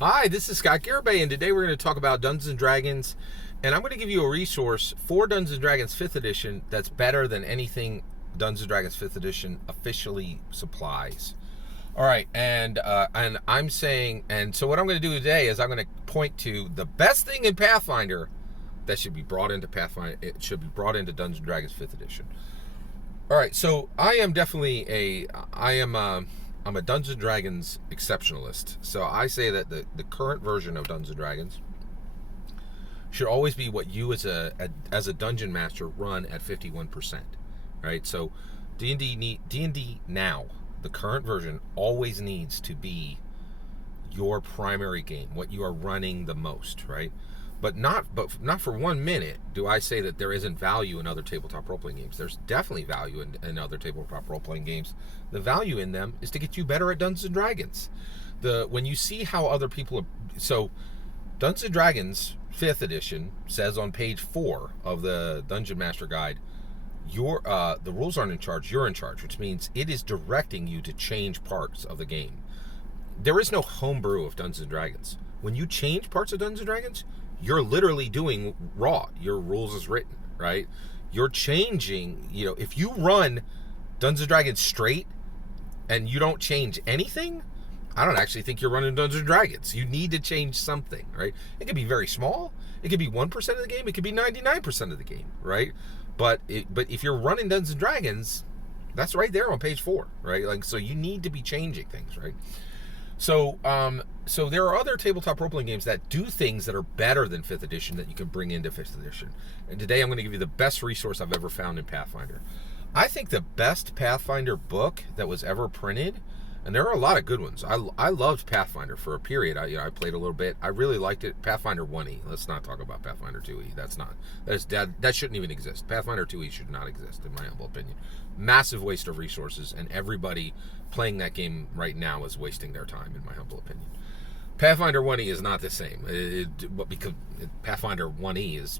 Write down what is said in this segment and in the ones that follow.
Hi, this is Scott Garibay, and today we're going to talk about Dungeons & Dragons, and I'm going to give you a resource for Dungeons & Dragons 5th Edition that's better than anything Dungeons & Dragons 5th Edition officially supplies. All right, and I'm saying, and so what I'm going to do today is I'm going to point to the best thing in Pathfinder that should be brought into Pathfinder. It should be brought into Dungeons & Dragons 5th Edition. All right, so I am definitely I'm a Dungeons & Dragons exceptionalist. So I say that the current version of Dungeons & Dragons should always be what you as a dungeon master run at 51%. Right? So D&D now, the current version always needs to be your primary game, what you are running the most, right? But not for 1 minute do I say that there isn't value in other tabletop role-playing games. There's definitely value in other tabletop role-playing games. The value in them is to get you better at Dungeons & Dragons. When you see how other people are... So, Dungeons & Dragons 5th Edition says on page 4 of the Dungeon Master Guide, the rules aren't in charge, you're in charge, which means it is directing you to change parts of the game. There is no homebrew of Dungeons & Dragons. When you change parts of Dungeons & Dragons, you're literally doing raw. Your rules is written, right? You're changing, if you run Dungeons & Dragons straight and you don't change anything, I don't actually think you're running Dungeons & Dragons. You need to change something, right? It could be very small. It could be 1% of the game. It could be 99% of the game, right? But if you're running Dungeons & Dragons, that's right there on page 4, right? Like, so you need to be changing things, right? So there are other tabletop role-playing games that do things that are better than 5th edition that you can bring into 5th edition. And today I'm going to give you the best resource I've ever found in Pathfinder. I think the best Pathfinder book that was ever printed, and there are a lot of good ones. I loved Pathfinder for a period. I played a little bit. I really liked it. Pathfinder 1e. Let's not talk about Pathfinder 2e. That shouldn't even exist. Pathfinder 2e should not exist, in my humble opinion. Massive waste of resources, and everybody playing that game right now is wasting their time, in my humble opinion. Pathfinder 1e is not the same. Because Pathfinder 1e is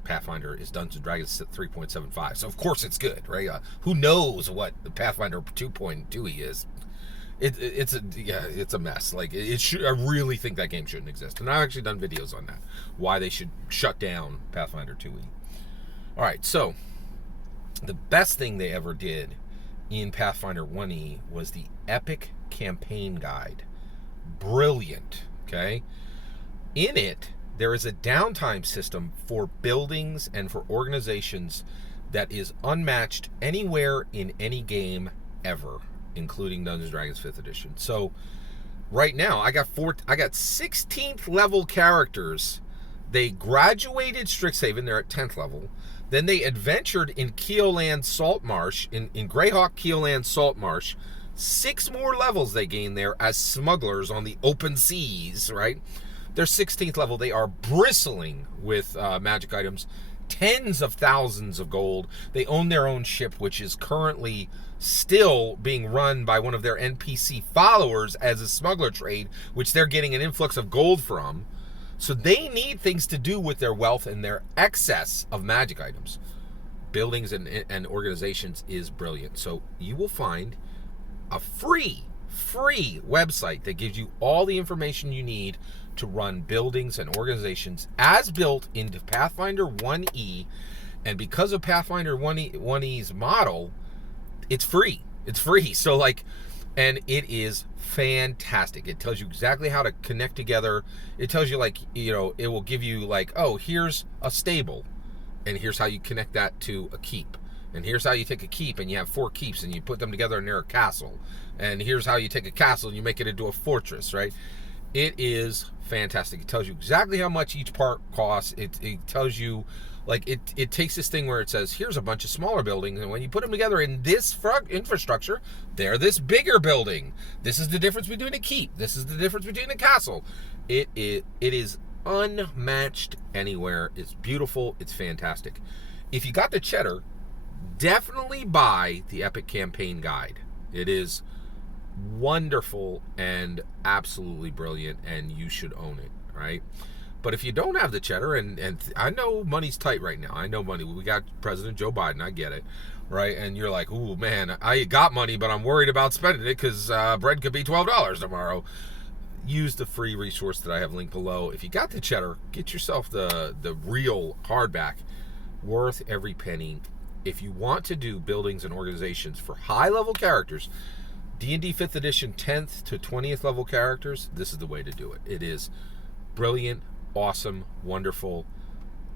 Dungeons & Dragons 3.75. So of course it's good, right? Who knows what the Pathfinder 2.2e is? It's a mess. Like I really think that game shouldn't exist. And I've actually done videos on that. Why they should shut down Pathfinder 2e. All right, so the best thing they ever did in Pathfinder 1e was the Epic Campaign Guide. Brilliant, okay? In it, there is a downtime system for buildings and for organizations that is unmatched anywhere in any game ever, including Dungeons & Dragons 5th Edition. So, right now, I got 16th level characters. They graduated Strixhaven, they're at 10th level. Then they adventured in Keoland Saltmarsh, in Greyhawk Keoland Saltmarsh. 6 more levels they gained there as smugglers on the open seas, right? They're 16th level. They are bristling with magic items, tens of thousands of gold. They own their own ship, which is currently still being run by one of their NPC followers as a smuggler trade, which they're getting an influx of gold from. So they need things to do with their wealth and their excess of magic items. Buildings and organizations is brilliant. So you will find a free website that gives you all the information you need to run buildings and organizations as built into Pathfinder 1e. And because of Pathfinder 1e's model, it's free. It's free. So and it is fantastic. It tells you exactly how to connect together. It tells you it will give you oh, here's a stable and here's how you connect that to a keep. And here's how you take a keep and you have 4 keeps and you put them together and they're a castle. And here's how you take a castle and you make it into a fortress, right? It is fantastic. It tells you exactly how much each part costs. It tells you, it takes this thing where it says, here's a bunch of smaller buildings, and when you put them together in this infrastructure, they're this bigger building. This is the difference between a keep. This is the difference between a castle. It is unmatched anywhere. It's beautiful. It's fantastic. If you got the cheddar, definitely buy the Epic Campaign Guide. It is wonderful and absolutely brilliant, and you should own it, right? But if you don't have the cheddar, and I know money's tight right now. I know money. We got President Joe Biden. I get it, right? And you're like, ooh, man, I got money, but I'm worried about spending it because bread could be $12 tomorrow. use the free resource that I have linked below. If you got the cheddar, get yourself the real hardback. Worth every penny. If you want to do buildings and organizations for high-level characters, D&D 5th edition 10th to 20th level characters, this is the way to do it. It is brilliant, awesome, wonderful.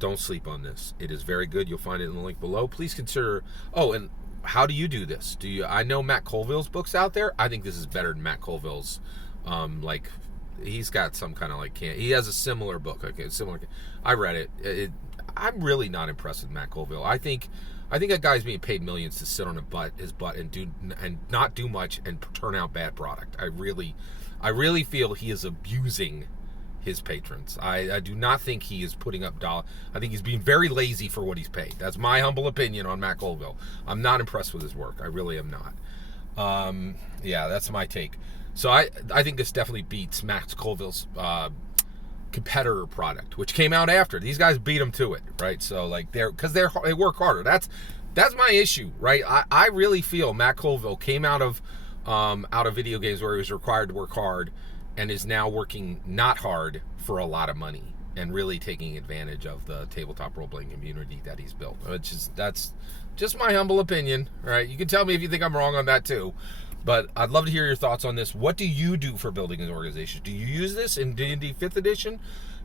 Don't sleep on this. It is very good. You'll find it in the link below. Please consider... Oh, and how do you do this? I know Matt Colville's books out there. I think this is better than Matt Colville's. Like, he's got some kind of like... He has a similar book. Okay, similar. I read it. I'm really not impressed with Matt Colville. I think that guy's being paid millions to sit on his butt and not do much and turn out bad product. I really feel he is abusing his patrons. I do not think he is putting up dollars. I think he's being very lazy for what he's paid. That's my humble opinion on Matt Colville. I'm not impressed with his work. I really am not. Yeah, that's my take. So I think this definitely beats Matt Colville's competitor product, which came out after. These guys beat them to it, right? So like they work harder. That's my issue, right? I really feel Matt Colville came out of video games where he was required to work hard and is now working not hard for a lot of money and really taking advantage of the tabletop role-playing community that he's built. That's just my humble opinion, right? You can tell me if you think I'm wrong on that too. But I'd love to hear your thoughts on this. What do you do for building an organization? Do you use this in D&D 5th edition?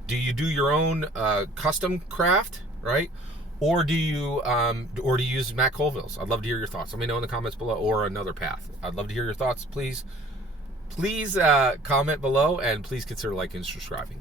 Do you do your own custom craft, right? Or do you use Matt Colville's? I'd love to hear your thoughts. Let me know in the comments below, or another path. I'd love to hear your thoughts. Please comment below, and please consider liking and subscribing.